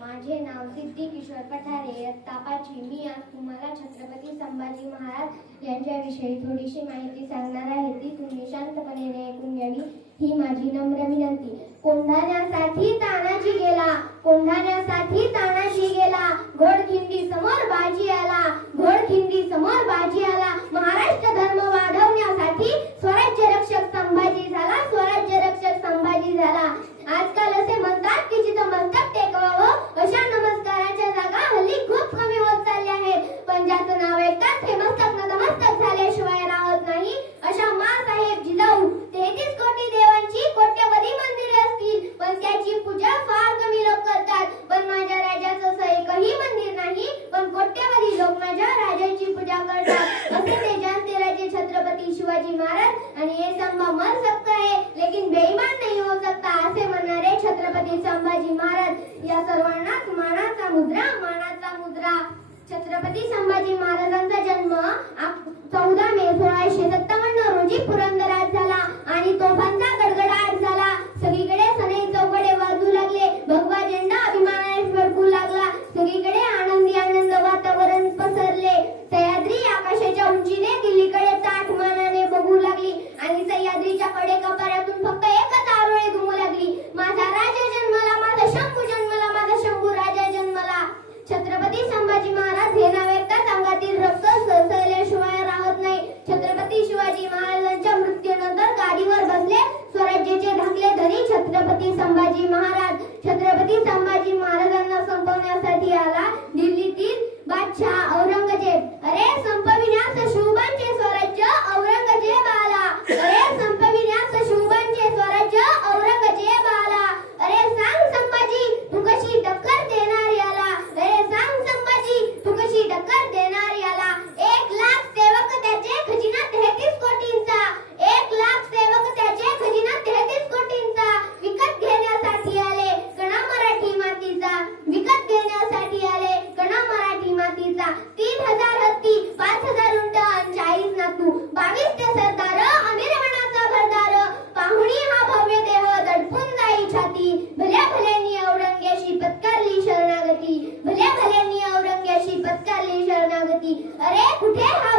माझे नाव सिद्धी किशोर पठारे तापाची मी आज तुम्हाला छत्रपती संभाजी महाराज यांच्याविषयी थोडीशी माहिती सांगणार आहे. ती तुम्ही शांतपणे ऐकून घ्यावी ही माझी नम्र विनंती. कोंढाण्यासाठी तानाजी गेला. कोंढाण्यासाठी ताना की अरे कुठे हा